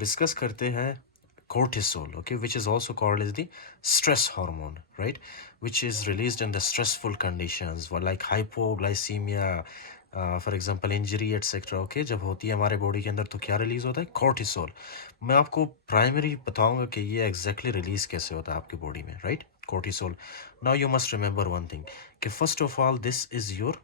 Discuss करते हैं cortisol, okay, which is also called as the stress hormone, right, which is released in the stressful conditions like hypoglycemia, for example injury etc, okay, जब होती है हमारे body के अंदर तो क्या रिलीज होता है cortisol। मैं आपको प्राइमरी बताऊंगा कि ये एग्जैक्टली रिलीज कैसे होता है आपकी बॉडी में, right, cortisol। now you must remember one thing कि first of all this is your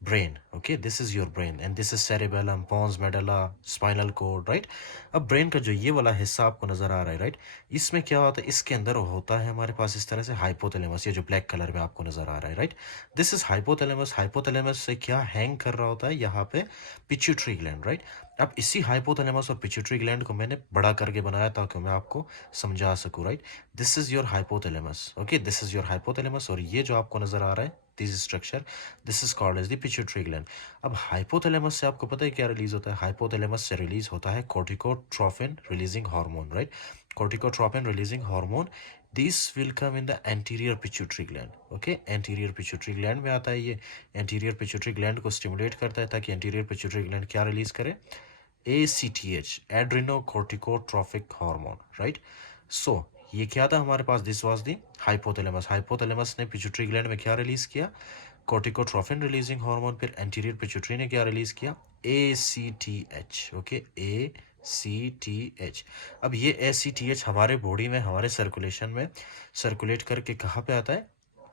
brain, okay, this is your brain and this is cerebellum, pons medulla, spinal cord, right। अब brain का जो ये वाला हिस्सा आपको नजर आ रहा है, राइट, इसमें क्या होता है, इसके अंदर होता है हमारे पास इस तरह से हाइपोथैलेमस, ये जो ब्लैक कलर में आपको नजर आ रहा है, right, this is hypothalamus. Hypothalamus से क्या हैंग कर रहा होता है यहाँ पे, पिट्यूटरी ग्लैंड, राइट। अब इसी हाइपोथैलेमस और पिट्यूटरी ग्लैंड को मैंने बड़ा करके बनाया ताकि मैं आपको समझा सकूं, right. This is your hypothalamus, okay, this is your hypothalamus, और ये जो आपको नजर आ रहा है this structure, this is called as the pituitary gland. अब हाइपोथैलेमस से आपको पता है क्या रिलीज होता है, हाइपोथैलेमस से रिलीज होता है corticotropin releasing hormone, right, corticotropin releasing hormone. This will come in the anterior pituitary gland, okay, anterior pituitary gland में आता है ये। एंटीरियर पिट्यूटरी ग्लैंड को स्टिमुलेट करता है ताकि एंटीरियर पिट्यूटरी ग्लैंड क्या रिलीज करे, ACTH, adrenocorticotropic hormone, right. So ये क्या था हमारे पास, this was the hypothalamus. Hypothalamus ने पिट्यूटरी ग्लैंड में क्या रिलीज किया, कॉर्टिकोट्रोपिन रिलीजिंग हार्मोन। फिर एंटीरियर पिट्यूटरी ने क्या रिलीज किया, ACTH, ओके, ACTH। अब ये ACTH हमारे बॉडी में, हमारे सर्कुलेशन में सर्कुलेट करके कहाँ पे आता है,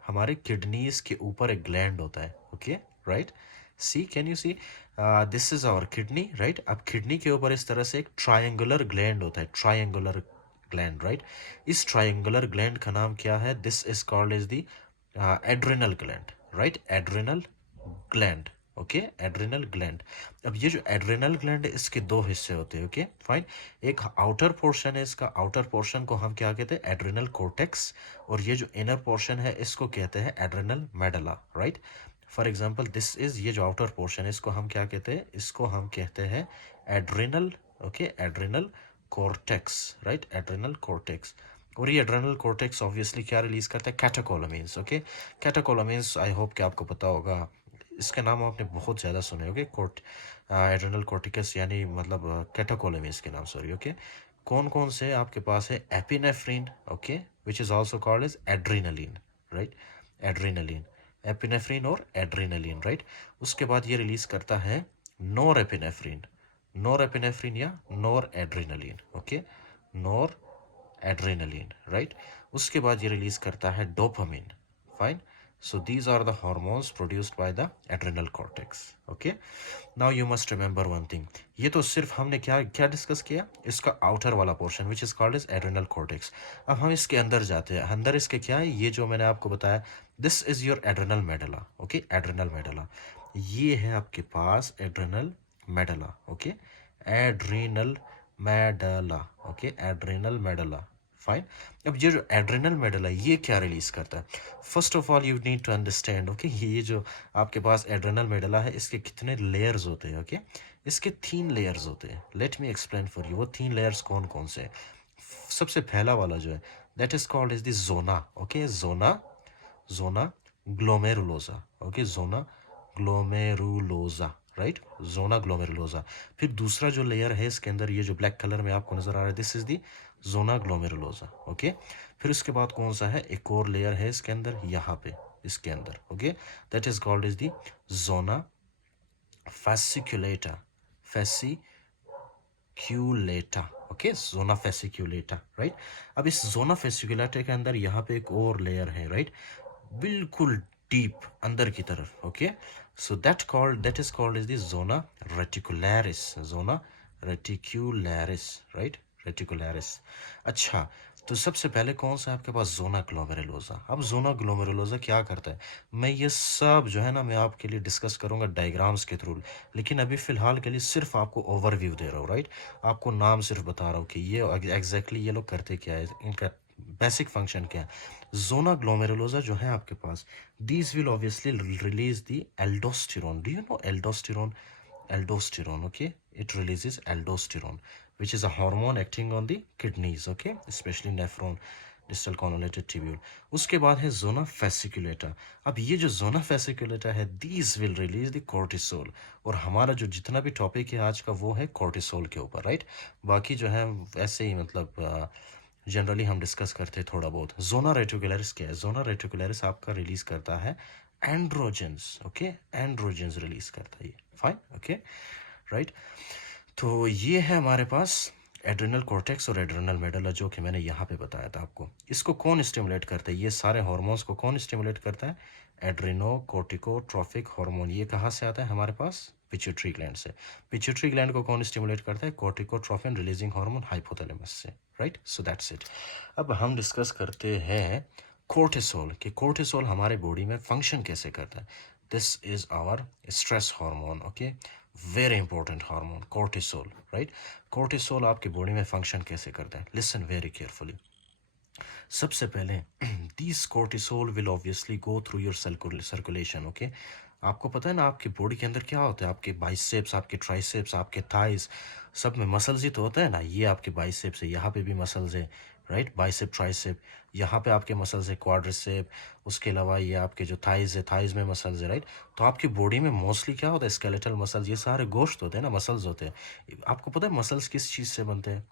हमारे किडनीज के ऊपर एक ग्लैंड होता है, okay, right. See, can you see, this is our kidney, right. अब किडनी के ऊपर इस तरह से एक ट्रायंगुलर ग्लैंड होता है, ट्रायंगुलर ग्लैंड, राइट। इस ट्रायंगुलर ग्लैंड का नाम क्या है, this is called as the adrenal gland, right, adrenal gland, okay, adrenal gland. अब ये जो एड्रिनल ग्लैंड है इसके दो हिस्से होते हैं, ओके, फाइन। एक आउटर पोर्शन है इसका, आउटर पोर्शन को हम क्या कहते हैं, एड्रिनल कोर्टेक्स, और ये जो इनर पोर्शन है इसको कहते हैं adrenal medulla, right. For example this is, ये जो आउटर पोर्शन है इसको हम क्या कहते हैं, इसको हम कहते हैं adrenal, okay, adrenal cortex, right, adrenal cortex. और ये एड्रिनल कॉर्टेक्स ऑब्वियसली क्या रिलीज करता है, कैटेकोलामिन्स, ओके। कैटेकोलामिन्स आई होप कि आपको पता होगा, इसके नाम आपने बहुत ज़्यादा सुने होंगे, एड्रिनल कॉर्टिकस यानी मतलब कैटेकोलामिन्स के नाम, सॉरी, ओके। कौन कौन से आपके पास है, epinephrine, okay, which is also called as adrenaline, right, adrenaline, epinephrine और एड्रीनलिन, राइट। उसके बाद ये रिलीज करता है नोर एपिनेफ्रिन, नोर एपिनेफ्रिन या noradrenaline, okay, noradrenaline, right. उसके बाद ये रिलीज करता है dopamine, fine. So these are the hormones produced by the adrenal cortex, okay. Now you must remember one thing, ये तो सिर्फ हमने क्या क्या डिस्कस किया, इसका आउटर वाला portion which is called as adrenal cortex. अब हम इसके अंदर जाते हैं, अंदर इसके क्या है, ये जो मैंने आपको बताया, this is your adrenal medulla, okay, adrenal medulla. ये है आपके पास adrenal medulla, okay, adrenal medulla, okay, adrenal medulla, fine. अब ये जो एड्रेनल मेडुला ये क्या रिलीज करता है, first of all you need to understand, okay, ये जो आपके पास एड्रेनल मेडुला है इसके कितने लेयर्स होते हैं, ओके, इसके 3 लेयर्स होते हैं। Let me explain for you, वो 3 लेयर्स कौन कौन से हैं। सबसे पहला वाला जो है that is called is the zona, okay, zona, zona glomerulosa, okay, zona glomerulosa, right, zona glomerulosa. फिर दूसरा जो लेयर है इसके अंदर, ये जो ब्लैक कलर में आपको नजर आ रहा है, this is the zona glomerulosa, okay. फिर उसके बाद कौन सा है, एक और लेयर है इसके अंदर, यहाँ पे इसके अंदर, okay, that is called is the zona fasciculata, fasciculata, okay, zona fasciculata, right. अब इस जोना fasciculata के अंदर यहाँ पे एक और लेयर है, राइट, बिल्कुल डीप अंदर की तरफ, okay. So that is called is the zona reticularis, zona reticularis, right, reticularis. अच्छा, तो सबसे पहले कौन सा है आपके पास, जोना ग्लोमेरुलोसा। अब जोना ग्लोमेरुलोसा क्या करता है, मैं ये सब जो है ना मैं आपके लिए डिस्कस करूंगा डायग्राम्स के थ्रू, लेकिन अभी फिलहाल के लिए सिर्फ आपको ओवरव्यू दे रहा हूँ, राइट। आपको नाम सिर्फ बता रहा हूँ कि ये एग्जैक्टली ये लोग करते क्या है, इनका बेसिक फंक्शन क्या है। जोना ग्लोमेरुलोसा जो है आपके पास, these will obviously release the aldosterone. Do you know aldosterone? Aldosterone, okay, it releases aldosterone, which is a hormone acting on the kidneys, okay, especially distal convoluted tubule. उसके बाद है zona fasciculata. अब ये जो zona fasciculata है, these will release the cortisol. और हमारा जो जितना भी टॉपिक है आज का वो है कोर्टिसोल के ऊपर, राइट। बाकी जो है ऐसे ही मतलब जनरली हम डिस्कस करते हैं थोड़ा बहुत। जोना रेटिकुलरिस क्या है? जोना रेटिकुलरिस आपका रिलीज करता है एंड्रोजेंस, ओके, एंड्रोजेंस रिलीज करता है ये, फाइन, ओके, राइट। तो ये है हमारे पास एड्रिनल कॉर्टेक्स और एड्रिनल मेडुला, जो कि मैंने यहाँ पे बताया था आपको। इसको कौन स्टिमुलेट करता है? ये सारे हार्मोन्स को कौन स्टिमुलेट करता है? एड्रिनो कोर्टिकोट्रोफिक हार्मोन। ये कहाँ से आता है हमारे पास? पिट्यूटरी ग्लैंड से। पिट्यूटरी ग्लैंड को कौन स्टिमुलेट करता है? कोर्टिकोट्रोफिन रिलीजिंग हार्मोन हाइपोथैलेमस से, राइट। So that's it. अब हम डिस्कस करते हैं कोर्टिसोल, कि कोर्टिसोल हमारे बॉडी में फंक्शन कैसे करता है। This is our stress hormone, okay, very important hormone cortisol, right. Cortisol आपकी बॉडी में फंक्शन कैसे करता है? Listen very carefully. सबसे पहले this cortisol will obviously go through your circulation, okay. आपको पता है ना आपकी बॉडी के अंदर क्या होता है? आपके बाइसेप्स, आपके ट्राइसेप्स, आपके थाइस, सब में मसल्स ही तो होता है ना। ये आपके बाइसेप्स है, यहाँ पे भी मसल्स है, राइट, बाइसेप ट्राइसेप। यहाँ पे आपके मसल्स है क्वाड्रिसेप। उसके अलावा ये आपके जो थाइज है, थाइज में मसल्स है, राइट। तो आपकी बॉडी में मोस्टली क्या होता है? स्केलेटल मसल्स, ये सारे गोश्त होते हैं ना, मसल्स होते हैं। आपको पता है मसल्स किस चीज़ से बनते हैं?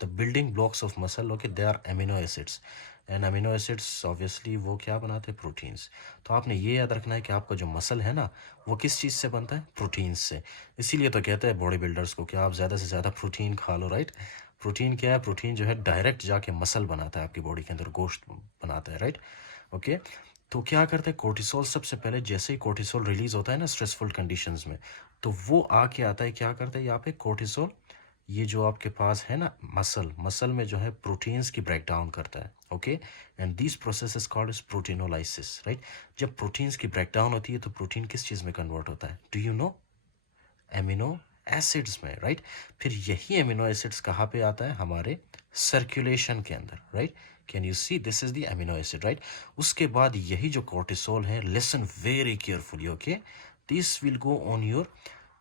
The building blocks of muscle, okay, they are amino acids. And amino acids obviously वो क्या बनाते हैं? प्रोटीन्स। तो आपने ये याद रखना है कि आपका जो मसल है ना, वो किस चीज़ से बनता है? प्रोटीन्स से। इसीलिए तो कहते हैं बॉडी बिल्डर्स को कि आप ज़्यादा से ज़्यादा प्रोटीन खा लो, राइट। प्रोटीन क्या है? प्रोटीन जो है डायरेक्ट जाके मसल बनाता है आपकी बॉडी के अंदर, गोश्त बनाता है, राइट, ओके। तो क्या करते हैं कोर्टिसोल? सबसे पहले जैसे ही कोर्टिसोल रिलीज होता है ना स्ट्रेसफुल कंडीशंस में, तो वो आके आता है, क्या करता है यहाँ पे कोर्टिसोल? ये जो आपके पास है ना मसल, मसल में जो है प्रोटीन्स की ब्रेक डाउन करता है, okay. And this process is called is proteinolysis, right. जब प्रोटीन्स की ब्रेक डाउन होती है तो प्रोटीन किस चीज़ में कन्वर्ट होता है? Do you know? Amino acids में, राइट। फिर यही एमिनो एसिड्स कहाँ पे आता है? हमारे सर्कुलेशन के अंदर, right. Can you see? This is the amino acid, right. उसके बाद यही जो कोर्टिसोल है, listen very carefully, okay, this will go on your,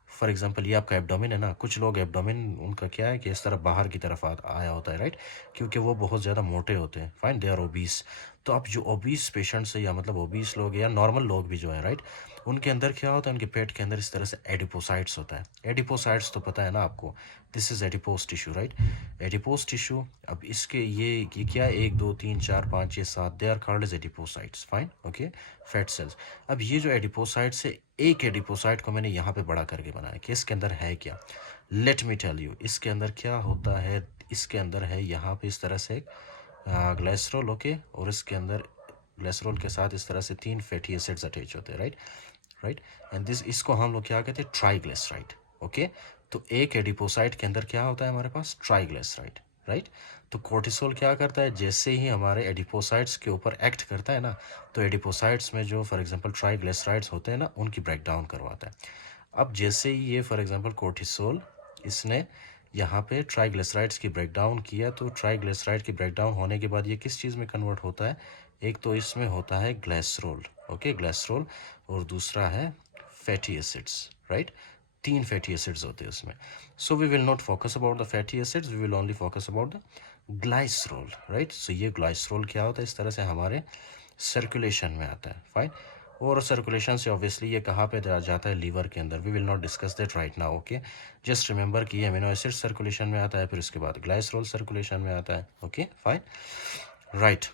for example ये आपका एब्डोमिन है ना, कुछ लोग एब्डोमिन उनका क्या है कि इस तरह बाहर की तरफ आया होता है, राइट, क्योंकि वो बहुत ज़्यादा मोटे होते हैं, फाइन, दे आर ओबीस। तो अब जो ओबीस पेशेंट्स है, या मतलब ओबीस लोग या नॉर्मल लोग भी जो है, राइट, उनके अंदर क्या होता है? उनके पेट के अंदर इस तरह से एडिपोसाइट्स होता है। एडिपोसाइट्स तो पता है ना आपको, this is adipose tissue, right. Adipose tissue, अब इसके ये क्या है? 1 2 3 4 5 6 7, they are called as adipocytes, fine, okay, fat cells. अब ये जो एडिपोसाइट्स है, एक एडिपोसाइट को मैंने यहाँ पे बड़ा करके बनाया कि इसके अंदर है क्या। लेट मी टेल यू, इसके अंदर क्या होता है। इसके अंदर है यहाँ पे इस तरह से ग्लाइसरोल, ओके, और इसके अंदर ग्लाइसरोल के साथ इस तरह से 3 फैटी एसिड्स अटैच होते हैं, राइट, राइट। एंड दिस, इसको हम लोग क्या कहते हैं? Triglyceride, okay. तो एक एडिपोसाइट के अंदर क्या होता है हमारे पास? Triglyceride, right. तो कोर्टिसोल क्या करता है? जैसे ही हमारे एडिपोसाइट्स के ऊपर एक्ट करता है ना, तो एडिपोसाइट्स में जो फॉर एग्जांपल ट्राइग्लिसराइड्स होते हैं ना, उनकी ब्रेक डाउन करवाता है। अब जैसे ही ये फॉर एग्जांपल कोर्टिसोल इसने यहाँ पे ट्राइग्लिसराइड्स की ब्रेक डाउन किया, तो ट्राइग्लिसराइड की ब्रेक डाउन होने के बाद ये किस चीज़ में कन्वर्ट होता है? एक तो इसमें होता है ग्लाइसरोल, ओके, ग्लाइसरोल, और दूसरा है fatty acids, right. 3 fatty acids होते हैं उसमें। So we will not focus about the fatty acids, we will only focus about the glycerol, right. So ये ग्लाइसरोल क्या होता है? इस तरह से हमारे सर्कुलेशन में आता है, फाइन। और सर्कुलेशन से ऑब्वियसली ये कहाँ पे जाता है? लीवर के अंदर। We will not discuss that right now, okay. Just remember कि अमीनो एसिड सर्कुलेशन में आता है, फिर उसके बाद ग्लाइसरोल सर्कुलेशन में आता है, okay, fine, right.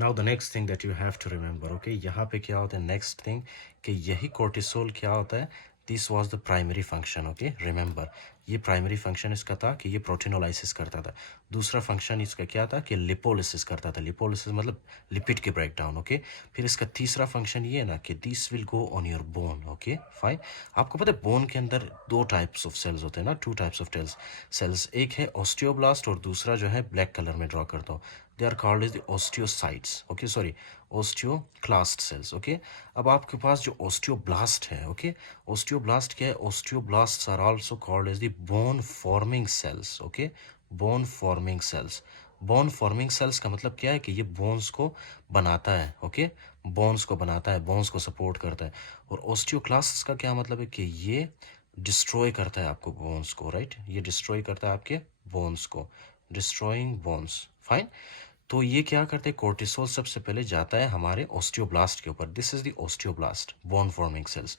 Now the next thing that you have to remember, okay, यहाँ पे क्या होता है नेक्स्ट थिंग, कि यही कोर्टिसोल क्या होता है? This was the primary function, okay, remember. ये प्राइमरी फंक्शन इसका था कि ये प्रोटीनोलाइसिस करता था। दूसरा फंक्शन इसका क्या था? कि लिपोलिसिस करता था। लिपोलिसिस मतलब लिपिड के ब्रेकडाउन, ओके। फिर इसका तीसरा फंक्शन ये है ना कि this will go on your bone, okay, fine. आपको पता है बोन के अंदर 2 टाइप्स ऑफ सेल्स होते हैं ना, 2 टाइप्स ऑफ सेल्स। एक है ऑस्टियोब्लास्ट और दूसरा जो है ब्लैक कलर में ड्रॉ करता हूँ, they are called is the osteocytes, okay, sorry, osteoclast cells, okay. अब आपके पास जो ओस्टियोब्लास्ट है, ओके, ओस्टियोब्लास्ट क्या है? Osteoblasts are also called as the bone forming cells, okay, bone forming cells. Bone forming cells का मतलब क्या है? कि ये बोन्स को बनाता है, ओके, बोन्स को बनाता है, बोन्स को सपोर्ट करता है। और ओस्टियोक्लास्ट्स का क्या मतलब है? कि ये डिस्ट्रॉय करता है आपको बोन्स को, राइट, ये डिस्ट्रॉय करता है आपके बोन्स को, डिस्ट्रॉइंग बोन्स, फाइन। तो ये क्या करते हैं, कोर्टिसोल सबसे पहले जाता है हमारे ओस्टियोब्लास्ट के ऊपर। This is the osteoblast, bone forming sales.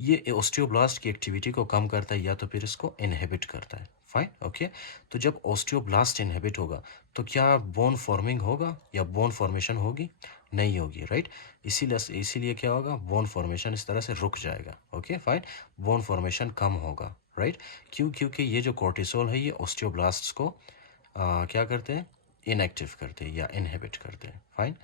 ये ओस्टियोब्लास्ट की एक्टिविटी को कम करता है या तो फिर इसको इनहिबिट करता है। Fine, okay. तो जब ओस्टियोब्लास्ट इनहिबिट होगा तो क्या बोन फॉर्मिंग होगा या बोन फॉर्मेशन होगी? नहीं होगी, राइट। इसीलिए क्या होगा, बोन फॉर्मेशन इस तरह से रुक जाएगा। ओके फाइन, बोन फॉर्मेशन कम होगा, राइट। क्यों? क्योंकि ये जो कोर्टिसोल है ये ओस्टियोब्लास्ट्स को क्या करते हैं, इनएक्टिव करते हैं या इनहिबिट करते हैं। फाइन।